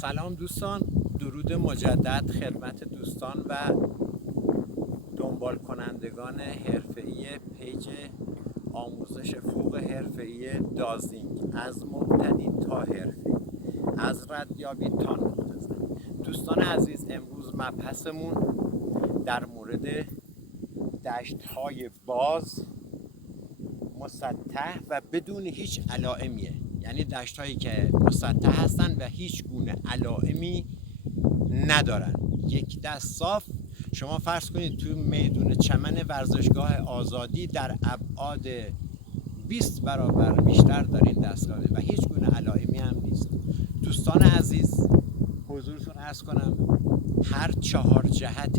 سلام دوستان، درود مجدد خدمت دوستان و دنبال کنندگان حرفه‌ای پیج آموزش فوق حرفه‌ای دازینگ از مبتدی تا حرفه‌ای، از ردیابی تا نقطه زن. دوستان عزیز، امروز مبحثمون در مورد دشت‌های باز مسطح و بدون هیچ علائمیه، یعنی دشت‌هایی که مسطح هستن و هیچ گونه علائمی ندارن. یک دست صاف. شما فرض کنید تو میدون چمن ورزشگاه آزادی در ابعاد 20 برابر بیشتر دارین دستگاه و هیچ گونه علائمی هم نیست. دوستان عزیز، حضورتون عرض کنم هر 4 جهت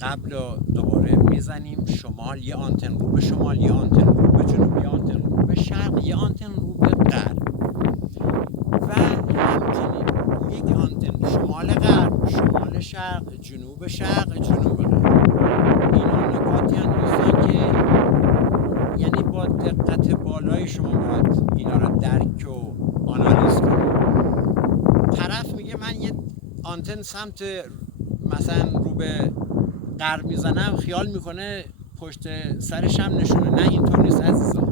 قبل دوباره میزنیم. شمال یه آنتن رو به شمال، یه آنتن رو به جنوب، یه آنتن رو به شرق، یه آنتن رو به غرب و همچنین یک آنتن شمال غرب، شمال شرق، جنوب شرق، جنوب غرب. اینا نکاتی هستن که یعنی با دقت بالای شما باید اینا رو درک و آنالیز کنید. طرف میگه من یه آنتن سمت مثلا رو به غرب میزنم، خیال میکنه پشت سرش هم نشونه. نه، اینطور نیست عزیزان.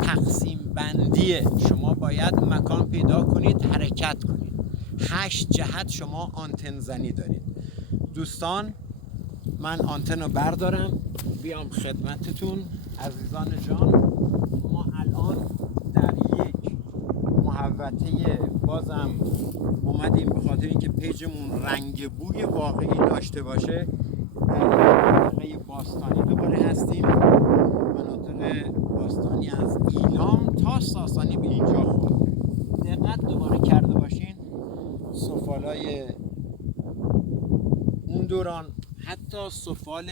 تقسیم بندیه. شما باید مکان پیدا کنید، حرکت کنید. 8 جهت شما آنتن زنی دارید. دوستان، من آنتن رو بردارم بیام خدمتتون. عزیزان جان، ما الان در یک محوطه بازم اومدیم به خاطر اینکه پیجمون رنگ بوی واقعی داشته باشه. در منطقه باستانی دوباره هستیم. مناطق باستانی از ایلام تا ساسانی به اینجا خورد. دقت دوباره کرده باشین، سفالای اون دوران، حتی سفال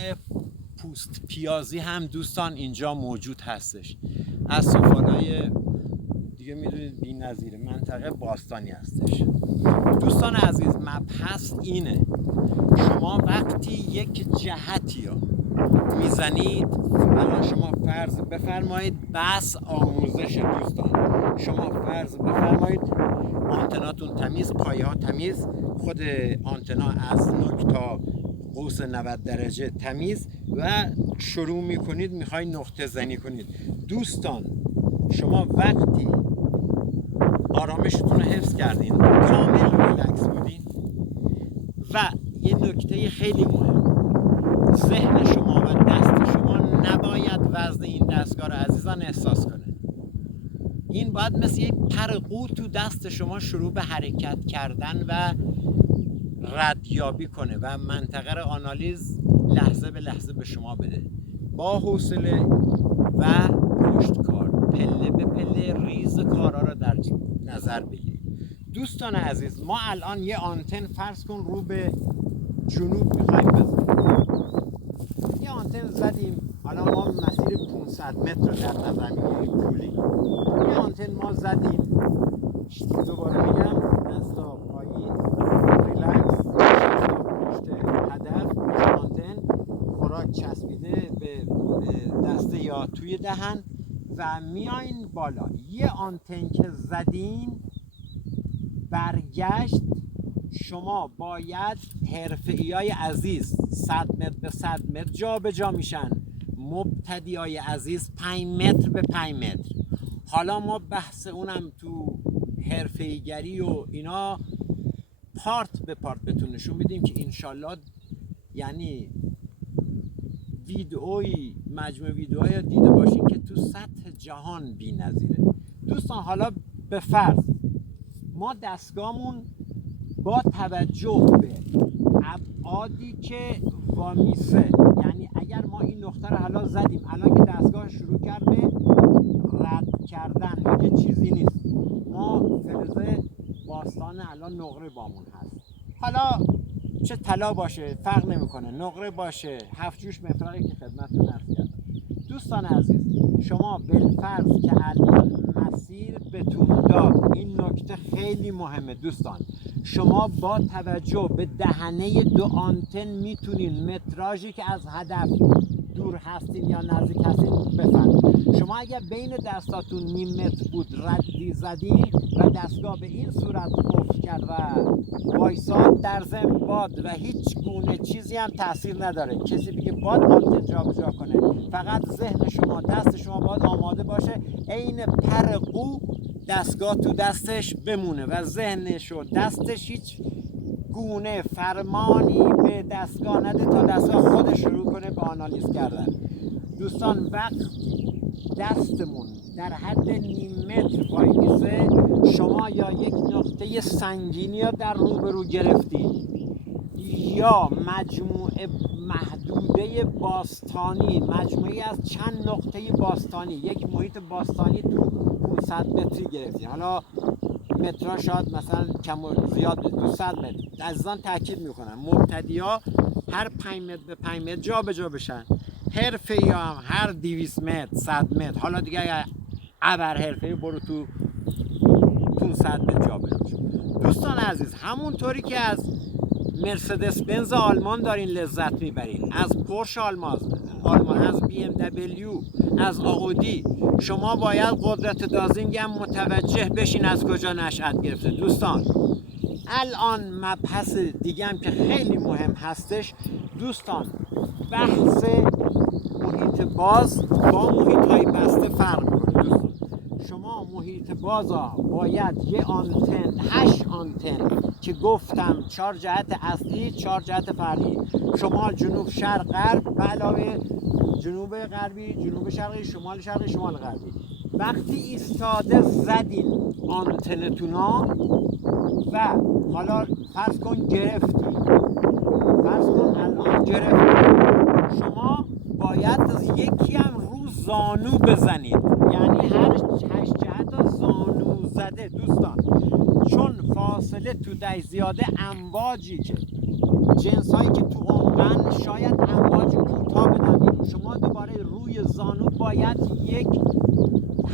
پوست پیازی هم دوستان اینجا موجود هستش. از سفالای دیگه میدونید بی‌نظیر منطقه باستانی هستش. دوستان عزیز، مبحث اینه: شما وقتی یک جهتی رو میزنید، الان شما فرض بفرمایید بس آموزش دوستان، شما فرض بفرمایید آنتناتون تمیز، پایه ها تمیز، خود آنتنا از نوک تا قوس 90 درجه تمیز و شروع میکنید میخوای نقطه زنی کنید. دوستان، شما وقتی آرامشتون رو حفظ کردین، کامل ریلکس بودین و یه نکته خیلی مهم، ذهن شما و دست شما نباید وزن این دستگاه رو عزیزان احساس کنه. این باید مثل یک پر قو تو دست شما شروع به حرکت کردن و ردیابی کنه و منطقه رو آنالیز لحظه به لحظه به شما بده. با حوصله و پشتکار، پله به پله ریز کارا رو در نظر بگیرید. دوستان عزیز، ما الان یه آنتن فرض کن رو به جنوب میخوایم بزنیم. یه آنتن زدیم، الان ما مسیر 500 متر در نظر میگیریم طولی. یه آنتن ما زدیم، دوباره میگم دستا پایین، ریلکس، پشت هدف، آنتن خوراک چسبیده به دسته یا توی دهن و میاین بالا. یه آنتن که زدین برگشت، شما باید حرفه‌ایای عزیز 100 متر به 100 متر جا به جا میشن، مبتدیای عزیز 5 متر به 5 متر. حالا ما بحث اونم تو حرفه‌ایگری و اینا پارت به پارت بهتون نشون میدیم که انشالله یعنی ویدئویی، مجموعه ویدئوهای دیده باشین که تو سطح جهان بی‌نظیره. دوستان، حالا به فرض ما دستگاهمون با توجه به ابعادی که وامیسه، یعنی اگر ما این نقطه رو حالا زدیم، الان که دستگاه شروع کرده رد کردن، میگه چیزی نیست، ما فلزه باستان الان نقره بامون هست، حالا چه طلا باشه فرق نمیکنه، نقره باشه، 7 جوش مفرقی که خدمتتون عرض کردم. دوستان عزیز، شما بالفرض که الان مسیر بهتون داد، این نکته خیلی مهمه دوستان، شما با توجه به دهنه 2 آنتن میتونین متراژی که از هدف دور هستین یا نزدیک هستین بفرمایید. شما اگر بین دستاتون نیم متر بود ردی زدین و دستگاه به این صورت افت کرد و وایساد، در ضمن باد و هیچ گونه چیزی هم تاثیر نداره. کسی بگه باد آنتن جابجا کنه، فقط ذهن شما، دست شما باید آماده باشه عین پر قو دستگاه تو دستش بمونه و ذهنش و دستش هیچ گونه فرمانی به دستگاه نده تا دستگاه خود شروع کنه به آنالیز کردن. دوستان وقتی دستمون در حد نیم متر وایمیسه، شما یا یک نقطه سنگینی رو در روبرو گرفتید یا مجموعه محدوده باستانی، مجموعی از چند نقطه باستانی، یک محیط باستانی تو 500 متری گرفتید. حالا مترها شاید مثلا کم و زیاد 200 متر. عزیزان تاکید میکنم مبتدی‌ها هر 5 متر به 5 متر جا به جا بشن، حرفه‌ای هم هر 200 متر 100 متر. حالا دیگه ابر حرفه‌ای برو تو 500 متر جا به جا بشن. دوستان عزیز، همونطوری که از مرسدس بنز آلمان دارین لذت میبرین، از پورش آلمان، از بی ام دبلیو، از آودی، شما باید قدرت دازینگ هم متوجه بشین از کجا نشأت گرفته. دوستان الان مبحث دیگه هم که خیلی مهم هستش دوستان، بحث محیط باز با محیط های بسته فرق میکنه. دوستان شما محیط بازا باید یه آنتن، 8 آنتن که گفتم 4 جهت اصلی، 4 جهت فرعی، شمال جنوب شرق غرب به علاوه جنوب غربی، جنوب شرقی، شمال شرقی، شمال غربی. وقتی ایستاده زدین آنتنتونا و حالا فرض کن گرفتی، فرض کن الان گرفتی، شما باید یکی هم رو زانو بزنید، یعنی هر 8 جهت زانو زده. دوستان چون فاصله تو دش زیاده، امواجی که جنس هایی که تو عمقن شاید امواج کوتاه بدن، شما دوباره روی زانو باید یک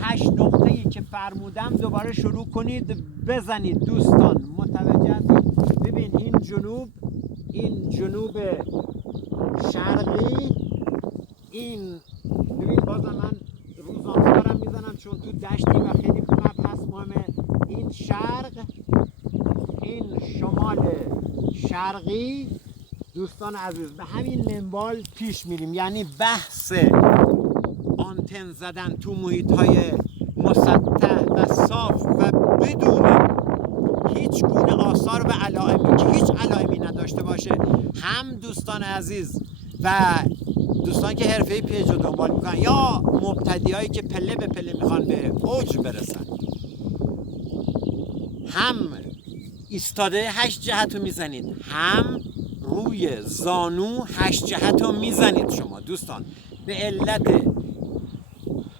8 نقطه‌ای که فرمودم دوباره شروع کنید بزنید. دوستان متوجه هستید؟ ببین این جنوب شرقی، این ببین بازم من روزانه دارم میزنم چون تو دشتی و خیلی مبحث مهمه. این شرق، این شمال شرقی. دوستان عزیز به همین منوال پیش میریم، یعنی بحث آنتن زدن تو محیط های مسطح و صاف و بدون هیچ گونه آثار و علائمی که هیچ علائمی نداشته باشه. هم دوستان عزیز و دوستان که حرفه پیج رو دنبال میکنن یا مبتدی هایی که پله به پله میخوان به اوج برسن، هم ایستاده 8 جهت رو میزنید، هم روی زانو 8 جهت رو میزنید. شما دوستان به علت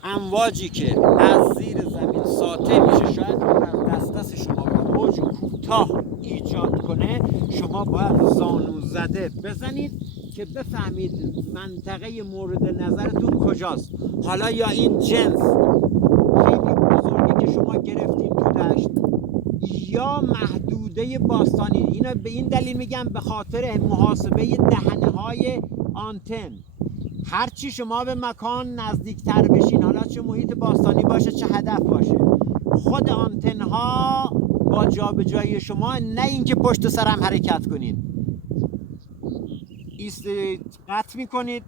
امواجی که از زیر زمین ساطع میشه، شاید از دست شما به اوج کوتاه ایجاد کنه، شما باید زانو زده بزنید که بفهمید منطقه مورد نظرتون کجاست. حالا یا این جنس خیلی بزرگی که شما گرفتین تو دشت، یا محدوده باستانی. اینو به این دلیل میگم به خاطر محاسبه دهنه های آنتن. هرچی شما به مکان نزدیکتر بشین، حالا چه محیط باستانی باشه چه هدف باشه، خود آنتن ها با جابجایی شما، نه اینکه پشت سرم حرکت کنید، قطع میکنید،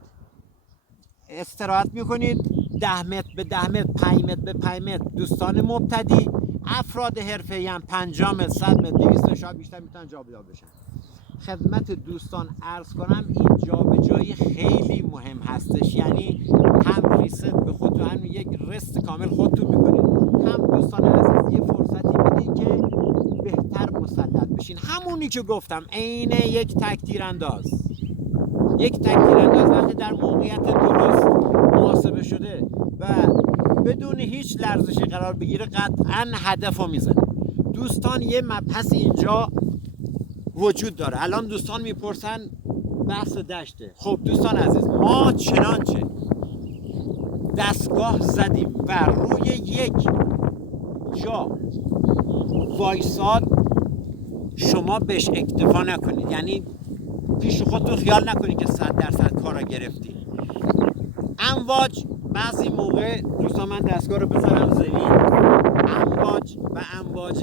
استراحت میکنید 10 متر به 10 متر، 5 متر به 5 متر. دوستان مبتدی، افراد حرفه‌ای هم 50 متر، 100 متر، 200 متر شاید بیشتر میتونن جابجا بشن. خدمت دوستان عرض کنم این جابجایی خیلی مهم هستش، یعنی هم ریست به خودتون، هم یک رست کامل خودتون میکنید، هم دوستان عزیز یه فرصتی میدین که بهتر مسلط بشین. همونی که گفتم عین یک تک تیرانداز. یک تک تیرانداز وقتی در موقعیت درست محاسبه شده و بدون هیچ لرزشی قرار بگیره، قطعا هدف رو میزنه. دوستان یه مبحث اینجا وجود داره. الان دوستان میپرسن بحث دشته. خب دوستان عزیز، ما چنانچه دستگاه زدیم و روی یک جا وایساد، شما بهش اکتفا نکنید، یعنی پیش خودتون خیال نکنید که 100% کارا گرفتید. امواج بعضی موقع دوستان، من دستگاه رو بذارم زمین، امواج و امواج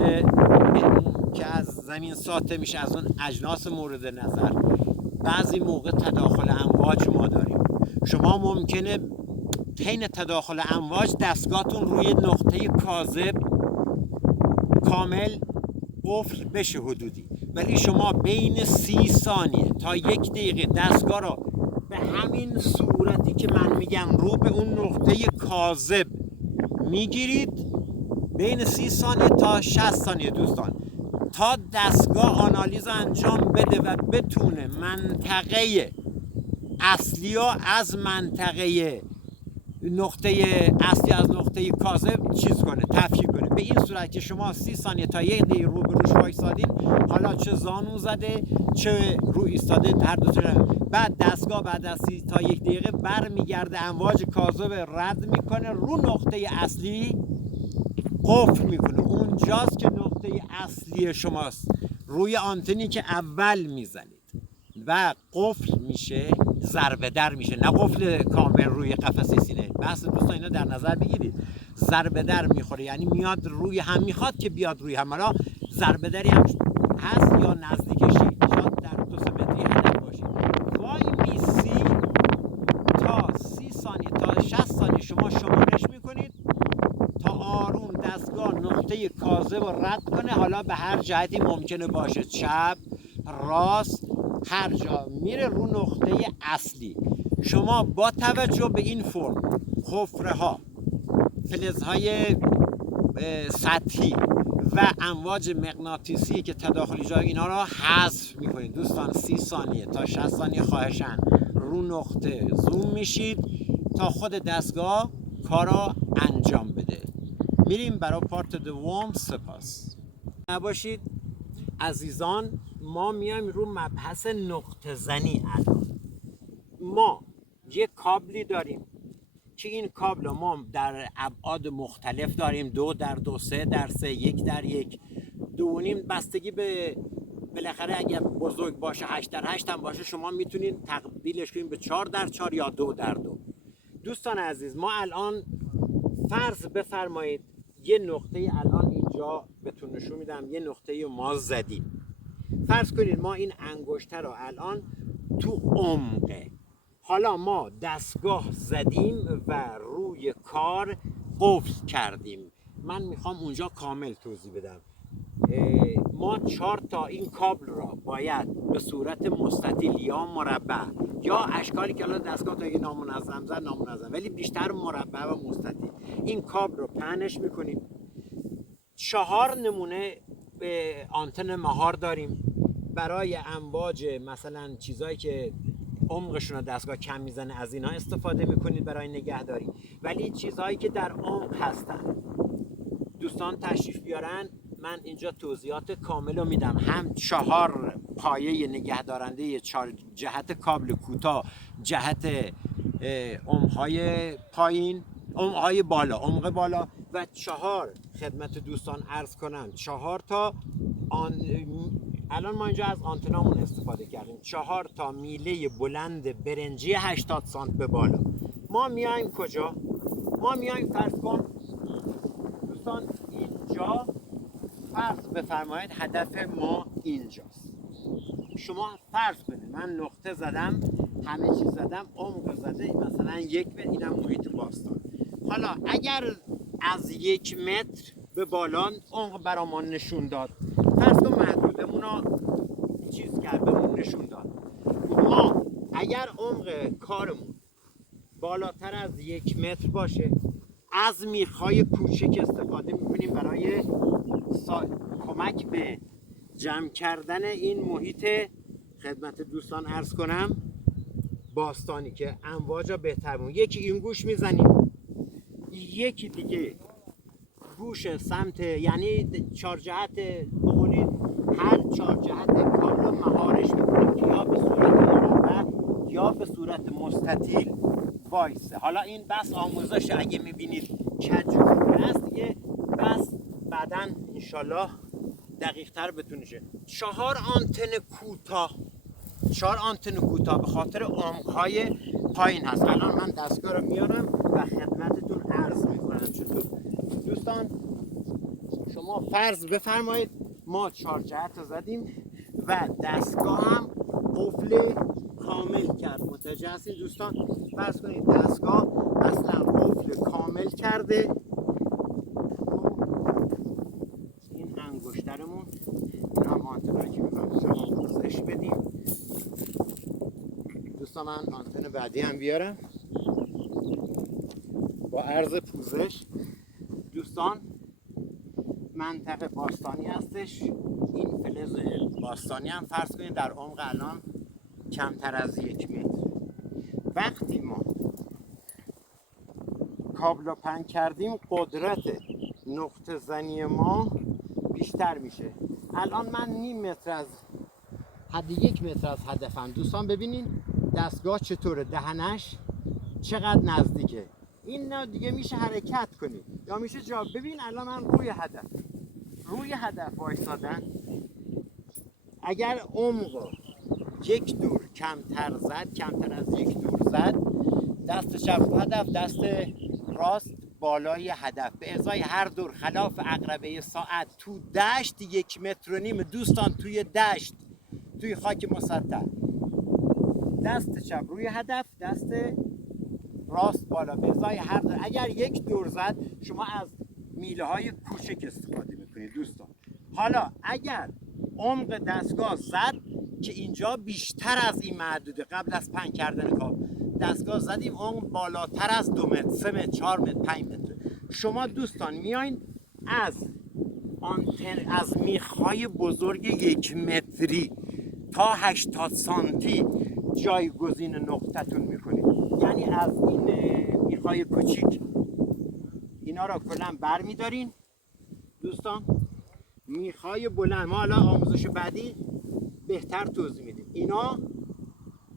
که از زمین ساطع میشه از اون اجناس مورد نظر، بعضی موقع تداخل امواج ما داریم. شما ممکنه حین تداخل امواج دستگاهتون روی نقطه کاذب کامل قفل بشه حدودی، ولی شما بین 30 ثانیه تا 1 دقیقه دستگاه رو به همین صورتی که من میگم رو به اون نقطه کاذب میگیرید، بین 30 ثانیه تا 60 ثانیه دوستان، تا دستگاه آنالیز انجام بده و بتونه منطقه اصلی ها از منطقه نقطه اصلی از نقطه کاذب چیز کنه، تفکیک کنه. به این صورت که شما 30 ثانیه تا 1 دقیقه رو به روش وایسادین، حالا چه زانو زده چه رو ایستاده، هر دو طرف، بعد دستگاه بعد از 30 تا 1 دقیقه برمیگرده امواج کاذب رد میکنه، رو نقطه اصلی قفل میکنه. اونجاست که نقطه اصلی شماست، روی آنتنی که اول میزنید و قفل میشه، ضربه در میشه، نه قفل کامل روی قفسه سینه. بحث دوستان اینا در نظر بگیرید، ضربه در میخوره، یعنی میاد روی هم، میخواد که بیاد روی هم، حالا ضربه دری هم هست یا نزدیکشی، شاید در 2 متری هدف باشید، وای میسی تا 30 ثانیه تا 60 ثانیه شما شمارش میکنید تا آروم دستگاه نقطه کاذب رو رد کنه. حالا به هر جهتی ممکنه باشه، چپ، راست، هر جا میره رو نقطه اصلی. شما با توجه به این فرم، حفره ها، فلزهای سطحی و امواج مغناطیسی که تداخلی جای اینا را حذف میکنید دوستان، 30 ثانیه تا 60 ثانیه خواهشاً رو نقطه زوم میشید تا خود دستگاه کارا انجام بده. میریم برای پارت دوم. سپاس نباشید عزیزان. ما میایم رو مبحث نقطه زنی. الان ما یک کابلی داریم که این کابل ما در ابعاد مختلف داریم، 2x2، 3x3، 1x1، 2.5، بستگی به بالاخره اگر بزرگ باشه 8x8 هم باشه شما میتونید تبدیلش کنید به 4x4 یا 2x2. دوستان عزیز، ما الان فرض بفرمایید یه نقطه الان اینجا بهتون نشون میدم، یه نقطه ما زدیم. فرض کنید ما این انگشتر رو الان تو عمقه، حالا ما دستگاه زدیم و روی کار قفل کردیم. من میخوام اونجا کامل توضیح بدم. ما 4 تا این کابل را باید به صورت مستطیل یا مربع یا اشکالی که الان دستگاه تا نامنظم زد نامنظم، ولی بیشتر مربع و مستطیل، این کابل رو پهنش میکنیم. 4 نمونه به آنتن مهار داریم برای امواج، مثلا چیزایی که عمقشون رو دستگاه کم میزنه، از اینا استفاده میکنید برای نگهداری. ولی چیزهایی که در عمق هستن دوستان تشریف بیارن، من اینجا توضیحات کامل رو میدم. هم 4 پایه نگهدارنده، 4 جهت کابل کوتاه، جهت عمق‌های پایین، عمق‌های بالا، عمق بالا، و 4 خدمت دوستان عرض کنم 4 تا الان ما اینجا از آنتنامون استفاده کردیم، 4 تا میله بلند برنجی 80 سانت به بالا. ما میایم کجا؟ ما میایم فرض کن دوستان اینجا، فرض بفرمایید هدف ما اینجاست. شما فرض کنید من نقطه زدم، همه چیز زدم، عمق زده مثلا 1 متر، اینم محیط باستان. حالا اگر از 1 متر به بالا عمق برامون نشون داد، فرض کن محدودمون رو چیز کرد بهمون نشون داد، ما اگر عمق کارمون بالاتر از 1 متر باشه، از میخای کوچک استفاده میکنیم برای کمک به جمع کردن این محیط، خدمت دوستان عرض کنم باستانی، که امواج بهتر بون. یکی این گوش میزنیم، یکی دیگه گوش سمت، یعنی 4 جهت بقولید، هر 4 جهت کار رو مهارش میکنیم که یا به صورت مربع یا به صورت مستطیل وایسه. حالا این بس آموزش، اگه میبینید کجوری هست دیگه، بس بعداً انشالله دقیق تر بتونه شه. 4 آنتن کوتاه، 4 آنتن کوتاه به خاطر عمق‌های پایین هست. الان من دستگاه رو میارم و خدمتتون عرض میکنم چطور. دوستان شما فرض بفرمایید ما 4 جهت رو زدیم و دستگاه هم قفل کامل کرد. متوجه هستین دوستان؟ فرض کنید دستگاه اصلا قفل کامل کرده. این انگشترمون این هم آنتنایی که میخوایم شما پوزش بدیم. دوستان من آنتن بعدی هم بیارم با عرض پوزش. دوستان منطقه باستانی هستش. این فلز باستانی هم فرض کنید در عمق الان کمتر از 1 متر. وقتی ما کابل رو پنگ کردیم قدرت نقطه زنی ما بیشتر میشه. الان من نیم متر از حد 1 متر از هدفم. دوستان ببینین دستگاه چطوره، دهنش چقدر نزدیکه. این نه دیگه میشه حرکت کنی یا میشه جا. ببین الان من روی هدف وایسادن. اگر عمق 1 دور کمتر از 1 دور زد، دست چپ رو هدف، دست راست بالای هدف، به ازای هر دور خلاف عقربه ساعت تو دشت 1.5 متر. دوستان توی دشت، توی خاک مسطح، دست چپ روی هدف، دست راست بالا، به ازای هر دور. اگر 1 دور زد شما از میله های کوچک استفاده میکنید دوستان. حالا اگر عمق دستگاه زد که اینجا بیشتر از این محدوده، قبل از پنگ کردن کابل دستگاه زدیم عمق بالاتر از 2 متر، 3 متر، 4 متر، 5 متر، شما دوستان میاین از میخهای بزرگ 1 متری تا 80 سانتی جایگزین نقطتون میکنید. یعنی از این میخهای کوچیک اینا را کلا بر میدارین دوستان. میخهای بلند ما الان آموزش بعدی بهتر توضیح میدیم. اینا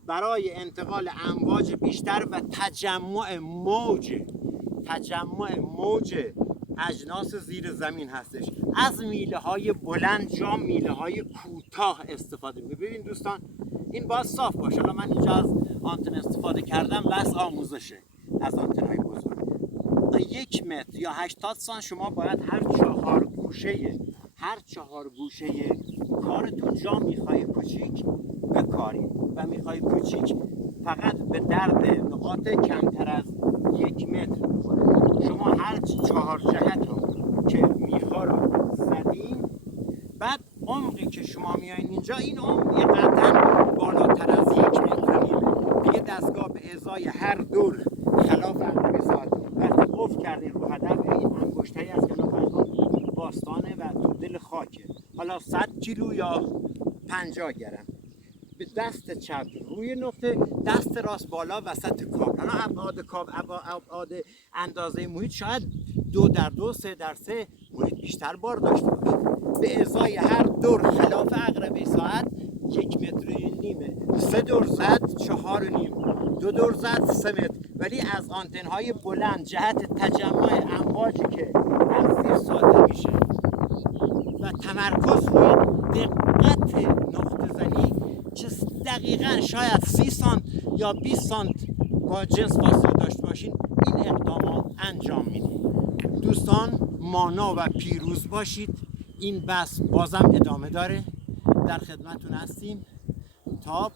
برای انتقال امواج بیشتر و تجمع موج اجناس زیر زمین هستش. از میله های بلند جا میله های کوتاه استفاده میکنیم. ببین دوستان این باید صاف باشه. حالا من اینجا از آنتن استفاده کردم، بس آموزشه. از آنتن های بزرگ 1 متر یا 80 سانت شما باید هر 4 گوشه کارتون جا میخوای کوچیک بکارید و میخوای کوچیک فقط به درد نقاط کمتر از 1 متر میخوره. شما هر 4 جهت رو که میخوا رو زدین، بعد عمقی که شما میایین اینجا، این عمق یه قطعا بالاتر از 1 متر دیگه دستگاه به ازای هر دور خلاف عقربه ساعت وقتی قفل کردین رو هدف، این انگشتری از خلاف عقربه باستانه و تو دل خاکه. حالا 100 کیلو یا 50 گرم. به دست چپ روی نقطه، دست راست بالا وسط کابل. حالا ابعاد اندازه محیط شاید 2x2 3x3 محیط بیشتر بار داشته باشه. به ازای هر دور خلاف عقربه ساعت 1 متر و نیمه. 3 دور زد 4 و نیم، 2 دور زد 3 متر. ولی از آنتن های بلند جهت تجمع امواجی که از زیر صادر میشه و تمرکز روی دقت نقطه زنی که دقیقاً شاید 30 سانت یا 20 سانت با جنس فاصله داشته باشین، این اقدامات انجام میدید. دوستان مانا و پیروز باشید. این بحث بازم ادامه داره. در خدمتون هستیم تا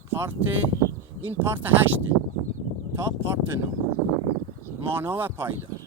این پارت 8 تا پارت 9. مانا و پایدار.